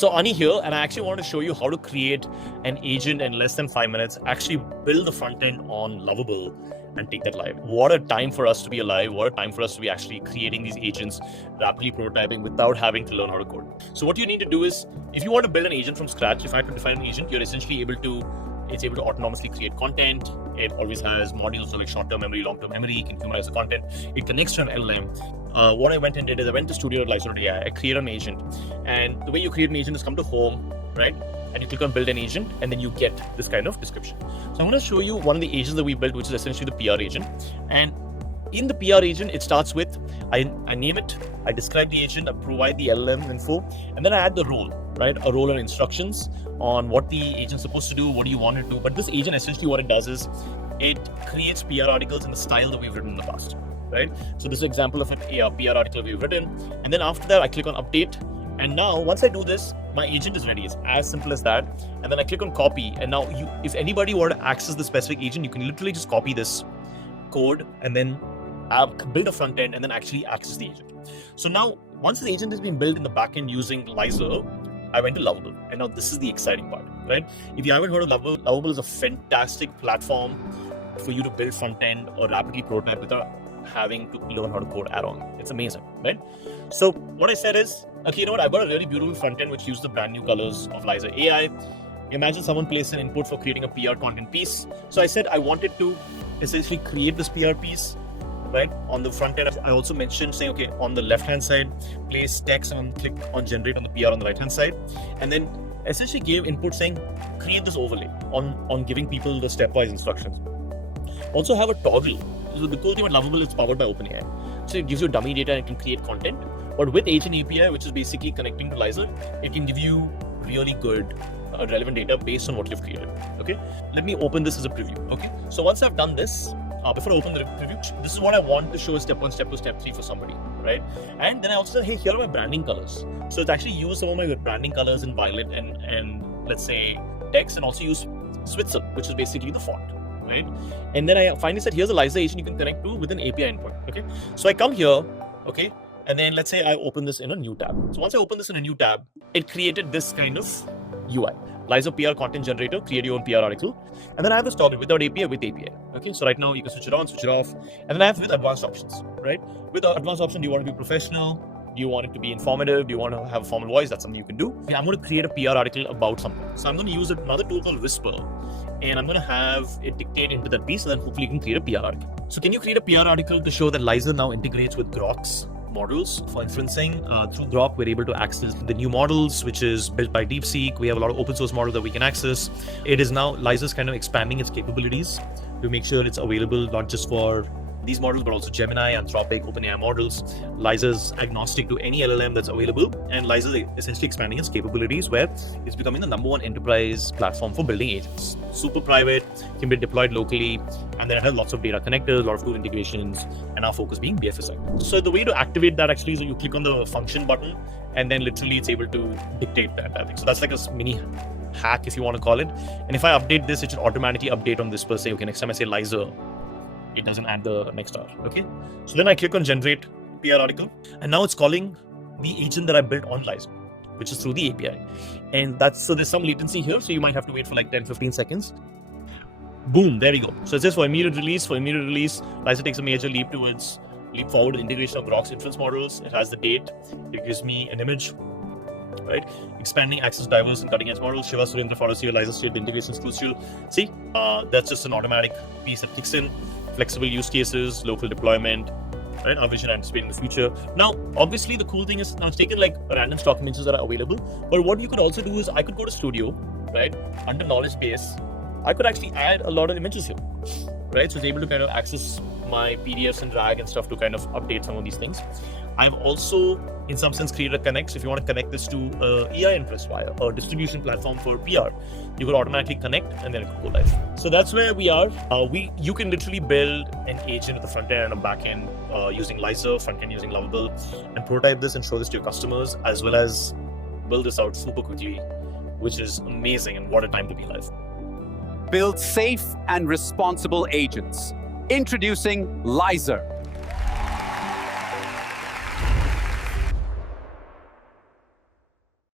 So Ani here, and I actually want to show you how to create an agent in less than 5 minutes, actually build the front end on Lovable and take that live. What a time for us to be alive. What a time for us to be actually creating these agents, rapidly prototyping without having to learn how to code. So what you need to do is, if you want to build an agent from scratch, if I had to define an agent, you're essentially it's able to autonomously create content. It always has modules, so like short-term memory, long-term memory. You can humanize the content. It connects to an LLM. What I went and did is I went to Studio and Lyzr AI. I created an agent. And the way you create an agent is come to home, right? And you click on build an agent, and then you get this kind of description. So I'm going to show you one of the agents that we built, which is essentially the PR agent. And in the PR agent, it starts with, I name it, I describe the agent, I provide the LLM info, and then I add the role, right? A role and instructions on what the agent's supposed to do, what do you want it to do. But this agent, essentially what it does is, it creates PR articles in the style that we've written in the past, right? So this is an example of a PR article we've written. And then after that, I click on update. And now, once I do this, my agent is ready. It's as simple as that. And then I click on copy. And now, if anybody were to access the specific agent, you can literally just copy this code and then build a front end and then actually access the agent. So now, once the agent has been built in the backend using Lyzr, I went to Lovable. And now this is the exciting part, right? If you haven't heard of Lovable, Lovable is a fantastic platform for you to build front end or rapidly prototype without having to learn how to code at all. It's amazing, right? So what I said is, okay, you know what? I've got a really beautiful front end which uses the brand new colors of Lyzr AI. Imagine someone placed an input for creating a PR content piece. So I said I wanted to essentially create this PR piece, right? On the front end, I also mentioned saying, okay, on the left-hand side, place text and click on generate on the PR on the right-hand side. And then essentially gave input saying, create this overlay on giving people the stepwise instructions. Also have a toggle. So the cool thing about Lovable is it's powered by OpenAI. So it gives you dummy data and it can create content. But with Agent API, which is basically connecting to Lyzr, it can give you really good relevant data based on what you've created. Okay, let me open this as a preview. Okay, so once I've done this, before I open the preview, this is what I want to show as step 1, step 2, step 3 for somebody, right? And then I also said, hey, here are my branding colors. So it's actually used some of my branding colors in violet and let's say text, and also use Switzer, which is basically the font. Right? And then I finally said, here's a Lyzr agent you can connect to with an API endpoint. Okay, so I come here, okay, and then let's say I open this in a new tab. So once I open this in a new tab, it created this kind of UI. Lyzr PR content generator, create your own PR article. And then I have this toggle without API, with API. Okay, so right now you can switch it on, switch it off. And then I have with advanced options, right? With the advanced option, do you want to be professional? Do you want it to be informative? Do you want to have a formal voice? That's something you can do. I'm going to create a PR article about something. So I'm going to use another tool called Whisper. And I'm going to have it dictate into that piece, and then hopefully you can create a PR article. So can you create a PR article to show that Lyzr now integrates with Grok's models for inferencing? Through Grok, we're able to access the new models, which is built by DeepSeek. We have a lot of open source models that we can access. It is now, Lyzr's kind of expanding its capabilities to make sure it's available not just for these models, but also Gemini, Anthropic, OpenAI models. Lyzr's agnostic to any LLM that's available, and Lyzr is essentially expanding its capabilities where it's becoming the #1 enterprise platform for building agents. Super private, can be deployed locally, and then it has lots of data connectors, a lot of tool integrations, and our focus being BFSI. So the way to activate that actually is you click on the function button, and then literally it's able to dictate that, I think. So that's like a mini hack, if you want to call it. And if I update this, it should automatically update on this per se. Okay, next time I say Lyzr, it doesn't add the next R. Okay, so then I click on generate PR article, and now it's calling the agent that I built on Lyzr, which is through the API. And so there's some latency here, so you might have to wait for like 10-15 seconds. Boom, there we go. So it says for immediate release, Lyzr takes a major leap forward with integration of Grok's inference models. It has the date, it gives me an image, right? Expanding access diverse and cutting edge models. Shiva Surendra Forest here, Lyzr state, the integration is crucial. See, that's just an automatic piece that kicks in. Flexible use cases, local deployment, right? Our vision anticipating the future. Now, obviously, the cool thing is now it's taken like random stock images that are available. But what you could also do is I could go to Studio, right? Under knowledge base, I could actually add a lot of images here, right? So it's able to kind of access my PDFs and drag and stuff to kind of update some of these things. I've also, in some sense, created a connect. So if you want to connect this to EI interest via a distribution platform for PR, you could automatically connect and then it could go live. So that's where we are. You can literally build an agent at the front end and a back end using Lyzr, front end using Lovable, and prototype this and show this to your customers, as well as build this out super quickly, which is amazing, and what a time to be live. Build safe and responsible agents. Introducing Lyzr.